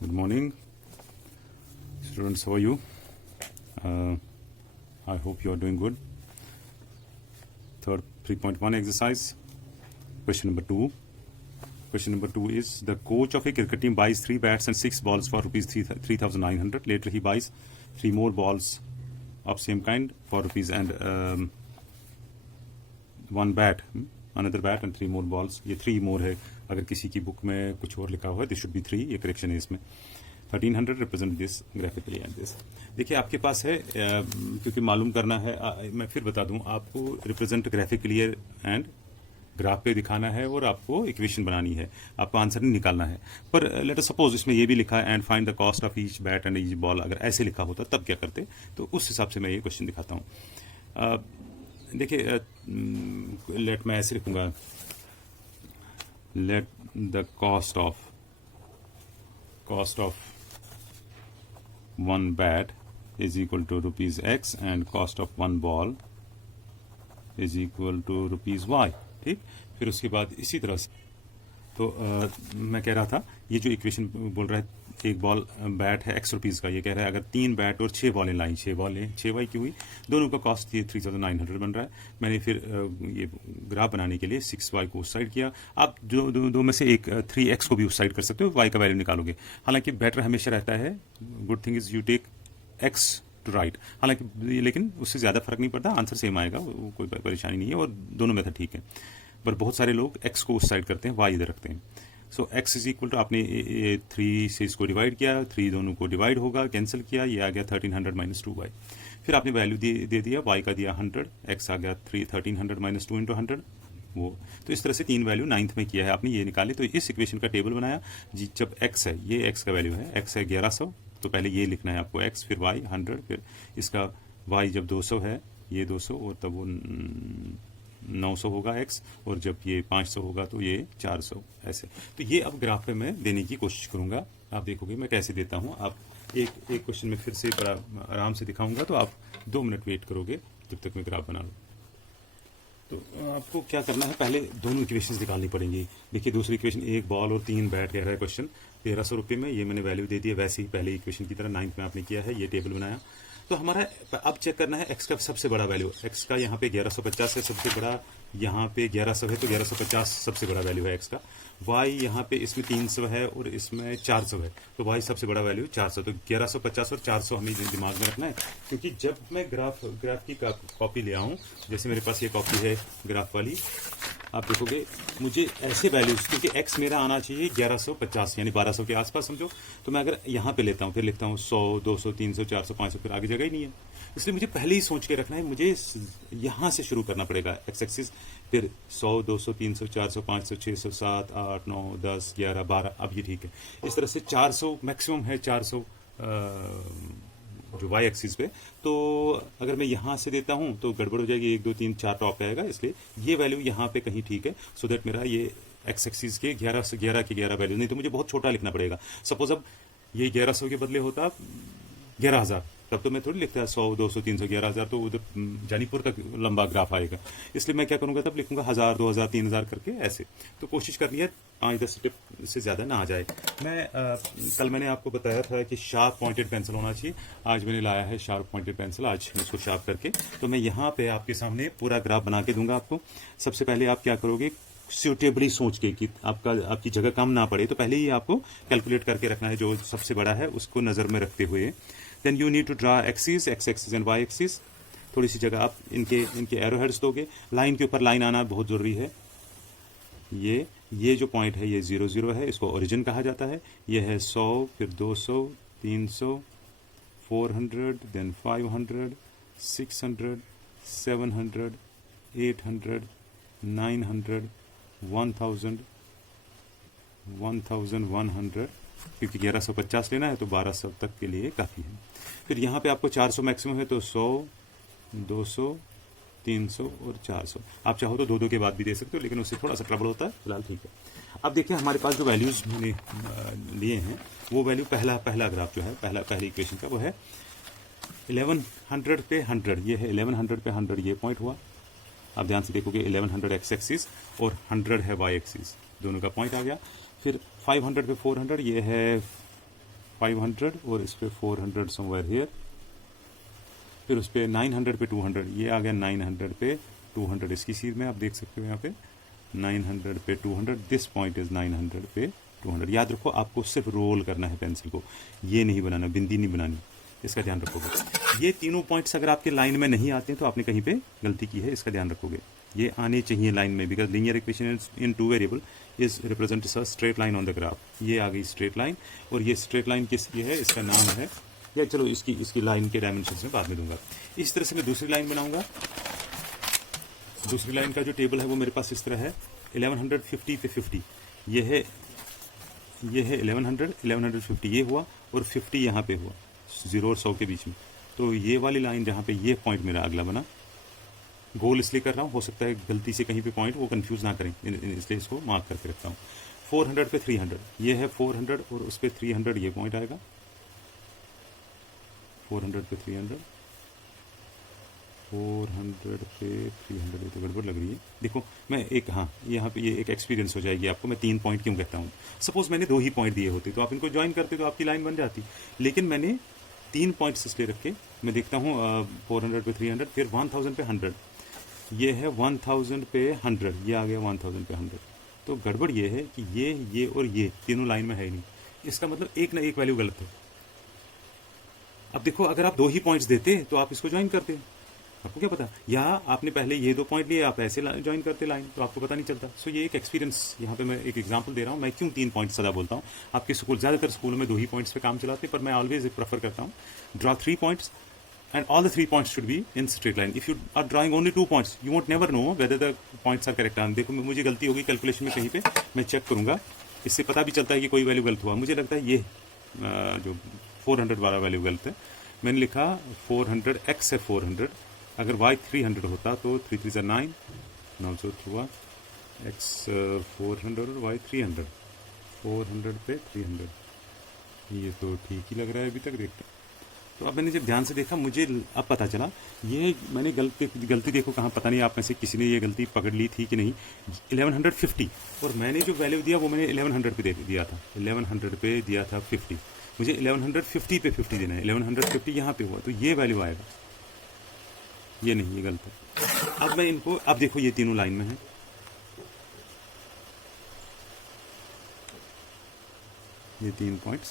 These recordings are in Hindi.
Good morning, students. How are you? I hope you are doing good. Third 3.1 exercise. Question number 2. Question number 2 is the coach of a cricket team buys 3 bats and 6 balls for rupees 3,900. Later he buys 3 more balls of same kind for rupees and 1 bat, another bat and 3 more balls. ये 3 more है. अगर किसी की बुक में कुछ और लिखा हुआ है दिस शुड बी 3. ये करेक्शन है इसमें. 1300 represent this graphically and this. देखिए आपके पास है क्योंकि मालूम करना है. मैं फिर बता दूं आपको रिप्रेजेंट ग्राफिकली एंड ग्राफ पे दिखाना है और आपको इक्वेशन बनानी है. आपको आंसर नहीं निकालना है. पर लेट अस सपोज इसमें ये भी लिखा है and find the cost of each bat and each ball. अगर ऐसे लिखा होता तब क्या करते. तो उस हिसाब से मैं ये क्वेश्चन दिखाता हूँ. देखिए लेट मैं ऐसे लिखूंगा. Let the cost of 1 bat is equal to rupees X and cost of 1 ball is equal to rupees Y. ठीक. फिर उसके बाद इसी तरह से तो मैं कह रहा था ये जो इक्वेशन बोल रहा है एक बॉल बैट है X रुपीज़ का. ये कह रहा है अगर 3 बैट और 6 बॉलें लाई, 6 बॉलें 6Y की हुई, दोनों का कॉस्ट ये 3,900 बन रहा है. मैंने फिर ये ग्राफ बनाने के लिए 6Y को उस साइड किया. आप दो में से एक 3X को भी उस साइड कर सकते हो. Y का वैल्यू निकालोगे. हालांकि बेटर हमेशा रहता है. Good thing is you take X to right. हालांकि लेकिन उससे ज़्यादा फर्क नहीं पड़ता. आंसर सेम आएगा. कोई परेशानी नहीं है और दोनों मेथड ठीक है. पर बहुत सारे लोग X को उस साइड करते हैं, Y इधर रखते हैं. सो X इज इक्वल टू आपने 3 से इसको डिवाइड किया, 3 दोनों को डिवाइड होगा, कैंसिल किया, ये आ गया 1300 माइनस 2Y. फिर आपने वैल्यू दे दिया. Y का दिया 100, X आ गया 1300 माइनस 2 इंटू 100 वो. तो इस तरह से 3 वैल्यू 9th में किया है आपने. ये निकाले. तो इस इक्वेशन का टेबल बनाया जी. जब X है, ये X का वैल्यू है, X है 1100, तो पहले ये लिखना है आपको X, फिर Y 100, फिर इसका Y जब 200 है, ये 200 और तब वो 900 होगा X, और जब ये 500 होगा तो ये 400 ऐसे. तो ये अब ग्राफ पे मैं देने की कोशिश करूंगा. आप देखोगे मैं कैसे देता हूं. आप एक क्वेश्चन में फिर से बड़ा आराम से दिखाऊंगा तो आप 2 मिनट वेट करोगे जब तक मैं ग्राफ बना लूँ. तो आपको क्या करना है, पहले दोनों इक्वेशंस निकालनी पड़ेंगी. देखिए दूसरी इक्वेशन 1 बॉल और 3 बैट कह रहा है क्वेश्चन. 1300 रुपये में ये मैंने वैल्यू दे दी है. वैसे ही पहले इक्वेशन की तरह 9th में आपने किया है. ये टेबल बनाया. तो हमारा अब चेक करना है X का सबसे बड़ा वैल्यू. X का यहाँ पे 1150 है सबसे बड़ा. यहाँ पे 1100 है तो 1150 सबसे बड़ा वैल्यू है X का. Y यहाँ पे इसमें 300 है और इसमें 400 है तो Y सबसे बड़ा वैल्यू 400. तो 1150 और 400 हमें दिमाग में रखना है. क्योंकि जब मैं ग्राफ की कॉपी ले आऊँ, जैसे मेरे पास ये कॉपी है ग्राफ वाली, आप देखोगे मुझे ऐसे वैल्यूज, क्योंकि X मेरा आना चाहिए 1150 यानी 1200 के आसपास समझो. तो मैं अगर यहाँ पे लेता हूँ, फिर लिखता हूँ 100, 200, 300, 400, 500, फिर आगे जगह ही नहीं है. इसलिए मुझे पहले ही सोच के रखना है. मुझे यहाँ से शुरू करना पड़ेगा X एक्सिस, फिर 100, 200, 300, 400, 500, 600, 7, 8, 9, 10, 11, 12. अब ये ठीक है. इस तरह से 400 मैक्सिमम है. 400 जो Y एक्सिस पे. तो अगर मैं यहाँ से देता हूँ तो गड़बड़ हो जाएगी. 1, 2, 3, 4 टॉप पे आएगा. इसलिए ये वैल्यू यहाँ पे कहीं ठीक है. सो दैट मेरा ये X एक्सिस के 11 के 11 वैल्यू. नहीं तो मुझे बहुत छोटा लिखना पड़ेगा. सपोज अब ये 1100 के बदले होता 11,000, तब तो मैं थोड़ी लिखता है 100, 200, 300, 11,000, तो उधर जानीपुर तक लंबा ग्राफ आएगा. इसलिए मैं क्या करूंगा, तब लिखूंगा 1000, 2000, 3000 करके ऐसे. तो कोशिश करनी है इधर स्टेप से ज़्यादा ना आ जाए. मैं कल मैंने आपको बताया था कि शार्प पॉइंटेड पेंसिल होना चाहिए. आज मैंने लाया है शार्प पॉइंटेड पेंसिल. आज मैं इसको शार्प करके तो मैं यहाँ पे आपके सामने पूरा ग्राफ बना के दूंगा आपको. सबसे पहले आप क्या करोगे, सूटेबली सोच के कि आपकी जगह कम ना पड़े, तो पहले ही आपको कैलकुलेट करके रखना है जो सबसे बड़ा है उसको नज़र में रखते हुए. Then you need to draw axis, X axis and Y axis. थोड़ी सी जगह आप इनके एरो हेड्स दोगे. लाइन के ऊपर लाइन आना बहुत ज़रूरी है. ये जो पॉइंट है ये 0, 0 है. इसको ओरिजिन कहा जाता है. ये है 100, फिर 200, 300, 400, देन 500, 600, 700, 800, 900, 1000, 1100. क्योंकि 1150 लेना है तो 1200 तक के लिए काफ़ी है. फिर यहाँ पे आपको 400 मैक्सिमम है तो 100, 200, 300 और 400. आप चाहो तो 2 के बाद भी दे सकते हो, लेकिन उससे थोड़ा सा ट्रबल होता है. फिलहाल ठीक है. अब देखिए हमारे पास जो वैल्यूज़ मैंने लिए हैं वो वैल्यू पहला ग्राफ जो है पहली इक्वेशन का वो है 1100 पे 100. ये है 1100 पे 100 ये पॉइंट हुआ. आप ध्यान से देखोगे 1100 X एक्सिस और 100 है Y एक्सिस. दोनों का पॉइंट आ गया. फिर 500 पे 400 ये है 500 और इस पे 400 समवेयर हियर, फिर उस पे 900 पे 200, ये आ गया 900 पे 200 इसकी सीध में आप देख सकते हो यहाँ पे 900 पे 200, दिस पॉइंट इज 900 पे 200। याद रखो आपको सिर्फ रोल करना है पेंसिल को, ये नहीं बनाना, बिंदी नहीं बनानी, इसका ध्यान रखोगे। ये तीनों पॉइंट्स अगर आपके लाइन में नहीं आते हैं तो आपने कहीं पे गलती की है, इसका ध्यान रखोगे। ये आने चाहिए लाइन में, because linear equation in two variable is represents a straight line on the graph. ये आ गई स्ट्रेट लाइन, और ये स्ट्रेट लाइन किसकी है, इसका नाम है, या चलो इसकी लाइन के डायमेंशंस में बाद में दूंगा। इस तरह से मैं दूसरी लाइन बनाऊंगा। दूसरी लाइन का जो टेबल है वो मेरे पास इस तरह है, 1150 पे 50, ये है 1100, 1150 ये हुआ, और 50 यहाँ पे हुआ, 0 और 100 के बीच में। तो ये वाली लाइन जहाँ पे ये पॉइंट मेरा अगला बना, गोल इसलिए कर रहा हूँ, हो सकता है गलती से कहीं पे पॉइंट वो कंफ्यूज ना करें, इसलिए इसको मार्क करके रखता हूँ। 400 पे 300, ये है 400 और उस पर 300 ये पॉइंट आएगा, 400 पे 300, 400 पे 300, ये तो गड़बड़ लग रही है। देखो मैं एक, हाँ यहाँ पे ये एक एक्सपीरियंस हो जाएगी आपको, मैं 3 पॉइंट क्यों कहता हूँ। सपोज मैंने 2 ही पॉइंट दिए होते तो आप इनको ज्वाइन करते तो आपकी लाइन बन जाती, लेकिन मैंने 3 पॉइंट्स इसलिए रखे। मैं देखता हूँ 400 पे 300, फिर 1000 पे 100, ये है 1000 पे 100, ये आ गया 1000 पे 100। तो गड़बड़ ये है कि ये और ये तीनों लाइन में है ही नहीं, इसका मतलब एक ना एक वैल्यू गलत है। अब देखो अगर आप 2 ही पॉइंट्स देते तो आप इसको ज्वाइन करते, आपको क्या पता, या आपने पहले ये 2 पॉइंट लिए, आप ऐसे ज्वाइन करते लाइन, तो आपको पता नहीं चलता। सो ये एक एक्सपीरियंस, यहाँ पे मैं एक एग्जांपल दे रहा हूँ। मैं क्यों 3 पॉइंट सदा बोलता हूँ, आपके स्कूल ज़्यादातर स्कूलों में 2 ही पॉइंट्स पे काम चलाते, पर मैं ऑलवेज प्रेफर करता हूँ draw 3 points and all the 3 points should be in straight line. If you are drawing only 2 points, you won't never know whether the points are correct. देखो मुझे गलती होगी कैलकुलेशन में कहीं पे, मैं चेक करूंगा, इससे पता भी चलता है कि कोई वैल्यू गलत हुआ। मुझे लगता है ये जो 400 वाला वैल्यू गलत है, मैंने लिखा 400 x है 400, अगर y 300 होता तो 3 3 9, ऑल्सो हुआ x 400 और y 300, 400 पे 300, ये तो ठीक ही लग रहा है अभी तक, देखते हैं। तो अब मैंने जब ध्यान से देखा, मुझे अब पता चला ये मैंने गलती देखो कहाँ, पता नहीं आप में से किसी ने ये गलती पकड़ ली थी कि नहीं। 1150, और मैंने जो वैल्यू दिया वो मैंने 1100 पे दिया था, 1100 पे दिया था 50, मुझे 1150 पे 50 देना है, 1150 यहाँ पे हुआ, तो ये वैल्यू आएगा, ये नहीं, ये गलत है। अब मैं इनको, अब देखो ये तीनों लाइन में है, ये 3 पॉइंट्स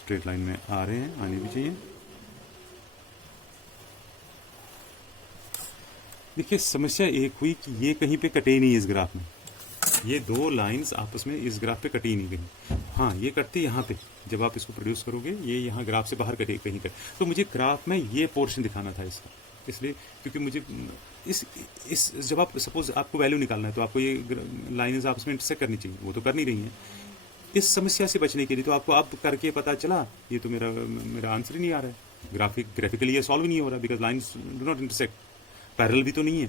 स्ट्रेट लाइन में आ रहे हैं, आने भी चाहिए। देखिए समस्या एक हुई कि ये कहीं पे कटे ही नहीं इस ग्राफ में, ये 2 लाइंस आपस में इस ग्राफ पे कटी ही नहीं कहीं। हाँ ये कटती यहाँ पे, जब आप इसको प्रोड्यूस करोगे ये यहाँ ग्राफ से बाहर कटे कहीं कटे, तो मुझे ग्राफ में ये पोर्शन दिखाना था इसका, इसलिए क्योंकि मुझे इस जब आप सपोज आपको वैल्यू निकालना है तो आपको ये लाइन्स आपस में इंटरसेक्ट करनी चाहिए, वो तो कर नहीं रही हैं। इस समस्या से बचने के लिए तो आपको अब करके पता चला ये तो मेरा आंसर ही नहीं आ रहा है, ग्राफिकली ये सॉल्व नहीं हो रहा, because lines do not intersect. Parallel भी तो नहीं है,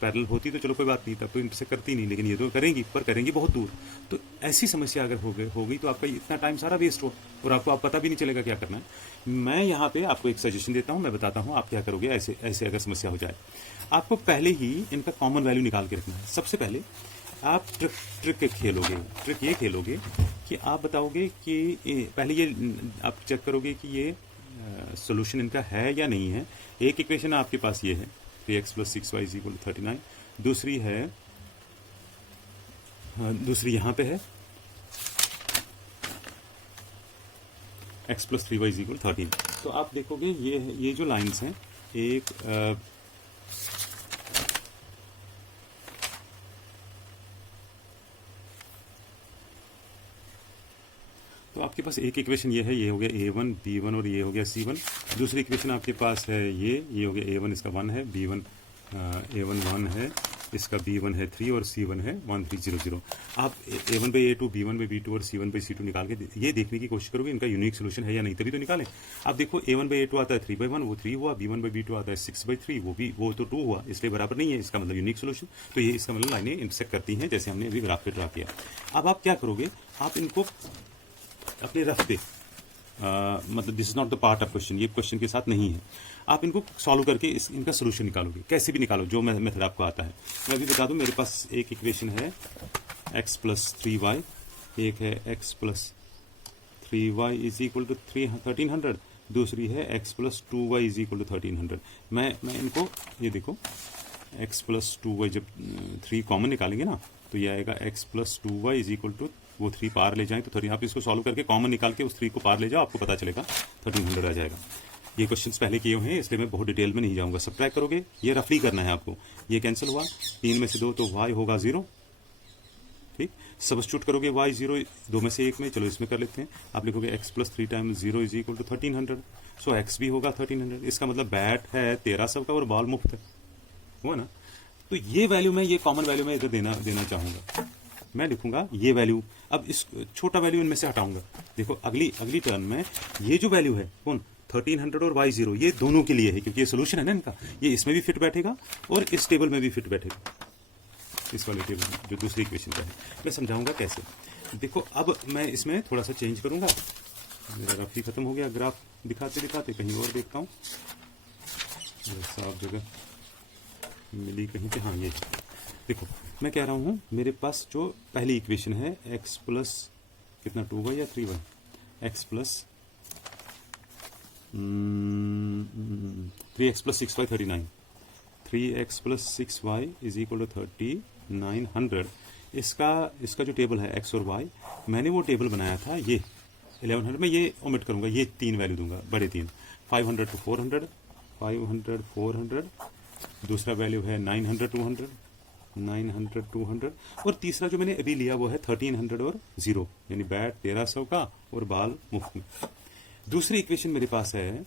पैरेलल होती तो चलो कोई बात नहीं, तब तो इंटरसेक्ट करती नहीं, लेकिन ये तो करेंगी, पर करेंगी बहुत दूर। तो ऐसी समस्या अगर हो गई तो आपका इतना टाइम सारा वेस्ट हो, और आपको आप पता भी नहीं चलेगा क्या करना है। मैं यहाँ पे आपको एक सजेशन देता हूँ, मैं बताता हूँ आप क्या करोगे ऐसे अगर समस्या हो जाए। आपको पहले ही इनका कॉमन वैल्यू निकाल के रखना है। सबसे पहले आप ट्रिक खेलोगे, ट्रिक ये खेलोगे कि आप बताओगे कि पहले ये आप चेक करोगे कि ये सोल्यूशन इनका है या नहीं है। एक इक्वेशन आपके पास ये है 3x + 6y = 39, दूसरी है, दूसरी यहाँ पे है x + 3y = 13। तो आप देखोगे ये जो लाइंस हैं, एक तो आपके पास एक इक्वेशन ये है, ये हो गया a1 b1 और ये हो गया c1। दूसरी इक्वेशन आपके पास है ये हो गया a1 इसका 1 है, b1 a1 1 है, इसका b1 है 3 और c1 है 1 3 0 0। आप a1 पे a2 b1 पे b2 और c1 पे c2 निकाल के ये देखने की कोशिश करोगे इनका यूनिक सोल्यूशन है या नहीं, तभी तो निकालें। आप देखो a1 पे a2 आता है 3/1, वो 3 हुआ, b1 पे b2 आता है 6/3, वो तो 2 हुआ, इसलिए बराबर नहीं है, इसका मतलब यूनिक सोल्यूशन। तो ये इसका मतलब लाइनें इंटरसेक्ट करती हैं, जैसे हमने अभी ग्राफ पे ड्रा किया। अब आप क्या करोगे, आप इनको अपने रफ पे मतलब this is not the part of question, ये क्वेश्चन के साथ नहीं है, आप इनको सॉल्व करके इनका सोल्यूशन निकालोगे, कैसे भी निकालो, जो मेथड आपको आता है। मैं अभी बता दूं, मेरे पास एक इक्वेशन है x + 3y, एक है x + 3y is equal to 1300, दूसरी है x plus 2y is equal to 1300। मैं इनको ये देखो x प्लस 2y जब 3 कॉमन निकालेंगे ना तो ये आएगा x plus 2y is equal to, वो 3 पार ले जाएं तो 30, आप इसको सॉल्व करके कॉमन निकाल के उस 3 को पार ले जाओ, आपको पता चलेगा 1300 आ जाएगा। ये क्वेश्चंस पहले किए हुए हैं इसलिए मैं बहुत डिटेल में नहीं जाऊंगा। सब्ट्रैक्ट करोगे, ये रफली करना है आपको। ये कैंसिल हुआ, 3 में से 2 तो y होगा 0, ठीक। सब्स्टिट्यूट करोगे y 0, 2 में से 1 में, चलो इसमें कर लेते हैं। आप लिखोगे x plus 3 times 0 is equal to 1300, so x भी होगा 1300। इसका मतलब बैट है 1300 का और बॉल मुफ्त है, हुआ ना। तो ये वैल्यू मैं, ये कॉमन वैल्यू मैं इधर देना चाहूंगा। मैं लिखूंगा ये वैल्यू, अब इस छोटा वैल्यू इनमें से हटाऊंगा। देखो अगली टर्न में ये जो वैल्यू है कौन, 1300 और y0, ये दोनों के लिए है क्योंकि ये सोल्यूशन है ना इनका, ये इसमें भी फिट बैठेगा और इस टेबल में भी फिट बैठेगा, इस वाले टेबल में जो दूसरी इक्वेशन का है। मैं समझाऊंगा कैसे। देखो अब मैं इसमें थोड़ा सा चेंज करूंगा, मेरा रफ ही खत्म हो गया, ग्राफ दिखाते दिखाते कहीं और देखता हूँ, साफ जगह मिली कहीं पे। हाँ ये देखो, मैं कह रहा हूँ मेरे पास जो पहली इक्वेशन है x प्लस कितना 2y या 3y, x plus 3x plus 6y 39, 3x plus 6y is equal to 3900। इसका जो टेबल है x और y, मैंने वो टेबल बनाया था ये 1100 में, ये ओमिट करूंगा, ये 3 वैल्यू दूंगा, बड़े 3, 500 to 400, 500 400, दूसरा वैल्यू है 900 200, 900 200, और तीसरा जो मैंने अभी लिया वो है 1300 और 0, यानी बैट 1300 का और बाल मुफ्त में। दूसरी इक्वेशन मेरे पास है,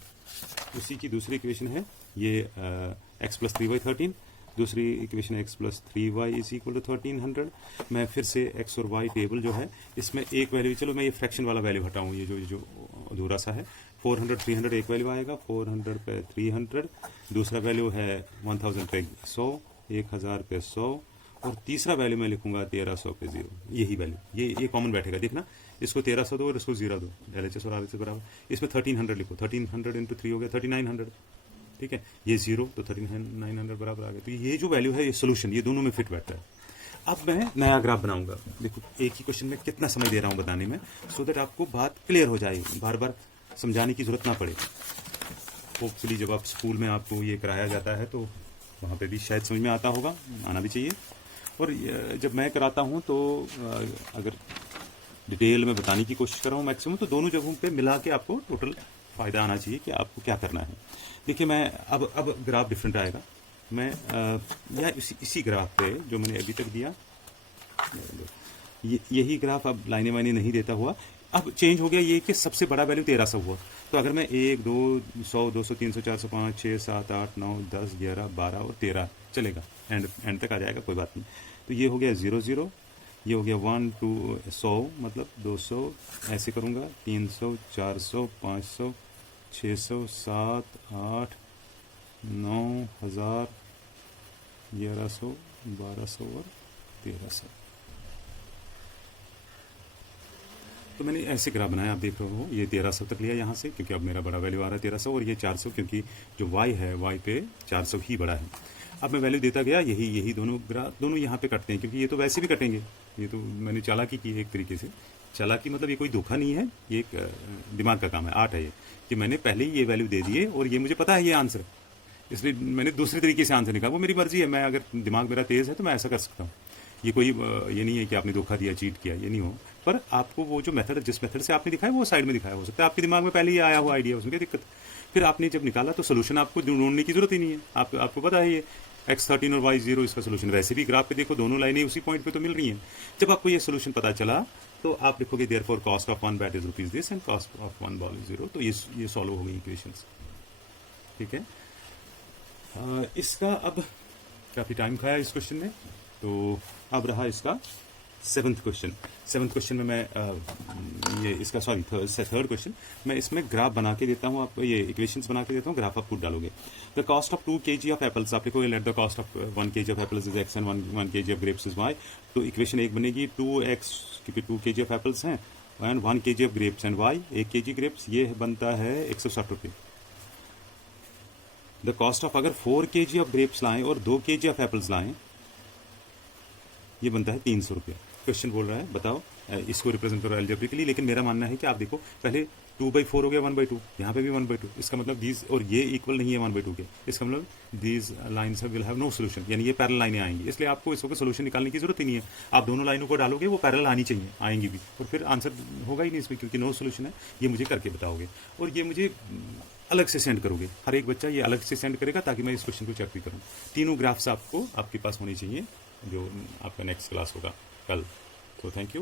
उसी की दूसरी इक्वेशन है ये x प्लस 3y 13, दूसरी equation x plus 3y is equal to 1300। मैं फिर से x और y टेबल जो है इसमें एक वैल्यू, चलो मैं ये फ्रैक्शन वाला वैल्यू हटाऊं, ये जो अधूरा सा है, 400 300 एक वैल्यू आएगा, 400 पे 300, दूसरा वैल्यू है 1000 पे 100, 1000 पे 100, और तीसरा वैल्यू मैं लिखूंगा 1300 पे 0, यही वैल्यू, ये कॉमन बैठेगा। देखना, इसको 1300 दो और इसको 0 दो, LHS और RHS बराबर, इसमें 1300 लिखो, 1300 इंटू 3 हो गया 3900, ठीक है, ये 0 तो 3900 बराबर आ गया। तो ये जो वैल्यू है ये सोल्यूशन, ये दोनों में फिट बैठता है। अब मैं नया ग्राफ बनाऊंगा। देखो एक ही क्वेश्चन में कितना समय दे रहा हूं बताने में, सो दैट आपको बात क्लियर हो जाए, बार बार समझाने की जरूरत ना पड़े। होपफुली जब आप स्कूल में आपको ये कराया जाता है तो वहाँ पे भी शायद समझ में आता होगा, आना भी चाहिए। और जब मैं कराता हूँ तो अगर डिटेल में बताने की कोशिश कर रहा हूँ मैक्सिमम, तो दोनों जगहों पे मिला के आपको टोटल फ़ायदा आना चाहिए कि आपको क्या करना है। देखिए मैं अब ग्राफ डिफरेंट आएगा। मैं या इसी ग्राफ पे जो मैंने अभी तक दिया, यही ग्राफ अब लाइने वाइने नहीं देता हुआ, अब चेंज हो गया ये कि सबसे बड़ा वैल्यू 1300 हुआ। तो अगर मैं 1 2 100 200 300 400 5 6 7 8 9 10 11 12 और 13 चलेगा, एंड तक आ जाएगा, कोई बात नहीं। तो ये हो गया 0 0, ये हो गया 1 2 100 मतलब 200, ऐसे करूँगा 300 400 500 600 7 8 9 1000 1100 1200 और 1300। तो मैंने ऐसे ग्राफ बनाया, आप देख रहे हो, ये 1300 तक लिया यहाँ से क्योंकि अब मेरा बड़ा वैल्यू आ रहा है 1300, और ये 400 क्योंकि जो y है y पे 400 ही बड़ा है। अब मैं वैल्यू देता गया, यही दोनों ग्राफ दोनों यहाँ पे कटते हैं क्योंकि ये तो वैसे भी कटेंगे। ये तो मैंने चालाकी की एक तरीके से, चालाकी मतलब ये कोई धोखा नहीं है, ये एक दिमाग का काम है, आर्ट है ये, कि मैंने पहले ही ये वैल्यू दे दिए और ये मुझे पता है ये आंसर, इसलिए मैंने दूसरे तरीके से आंसर निकाला। वो मेरी मर्जी है, मैं अगर दिमाग मेरा तेज़ है तो मैं ऐसा कर सकता हूँ। ये कोई ये नहीं है कि आपने धोखा दिया, चीट किया, ये नहीं हो। पर आपको वो जो मेथड, जिस मेथड से आपने दिखाया वो साइड में दिखाया, हो सकता है आपके दिमाग में पहले ही आया हुआ आइडिया, उसमें क्या दिक्कत। फिर आपने जब निकाला तो सोल्यूशन आपको ढूंढने की जरूरत ही नहीं है, आपको पता है ये x13 और y0 इसका सोल्यूशन। वैसे भी ग्राफ पे देखो दोनों लाइनें उसी पॉइंट पे तो मिल रही हैं। जब आपको ये सोल्यूशन पता चला तो आप लिखोगे therefore cost of one bat is rupees this and cost of one ball is 0। तो ये सॉल्व हो गई इक्वेशंस, ठीक है। इसका अब काफ़ी टाइम खाया इस क्वेश्चन ने, तो अब रहा इसका सेवन्थ क्वेश्चन में मैं ये इसका थर्ड क्वेश्चन, मैं इसमें ग्राफ बना के देता हूँ, आपको ये इक्वेशंस बना के देता हूँ, ग्राफ आप खुद डालोगे। The cost of 2 kg of apples, आप लिखोगे let the cost of 1 kg of apples is x and 1 kg of grapes is y। तो इक्वेशन एक बनेगी 2x, क्योंकि 2 kg ऑफ एप्पल्स हैं, and 1 kg of grapes and y 1 kg grapes, ये बनता है 160 रुपये। द कॉस्ट ऑफ अगर 4 kg ऑफ ग्रेप्स लाएं और 2 kg ऑफ एप्पल्स लाएं, ये बनता है 300 रुपये। क्वेश्चन बोल रहा है बताओ इसको रिप्रेजेंट करो एल्जेब्रिकली, लेकिन मेरा मानना है कि आप देखो पहले 2/4 हो गया 1/2, यहाँ पे भी 1/2, इसका मतलब दीज, और ये इक्वल नहीं है 1/2 के, इसका मतलब these lines will have no solution, यानी ये पैरेलल लाइनें आएंगी, इसलिए आपको इसको सोल्यूशन निकालने की जरूरत ही नहीं है। आप दोनों लाइनों को डालोगे वो पैरेलल आनी चाहिए, आएंगी भी, और फिर आंसर होगा ही नहीं इसमें, क्योंकि नो सोल्यूशन है। ये मुझे करके बताओगे और ये मुझे अलग से सेंड करोगे, हर एक बच्चा ये अलग से सेंड करेगा ताकि मैं इस क्वेश्चन को चेक भी करूँ। तीनों ग्राफ्स आपको आपके पास होनी चाहिए जो आपका नेक्स्ट क्लास होगा कल। तो थैंक यू।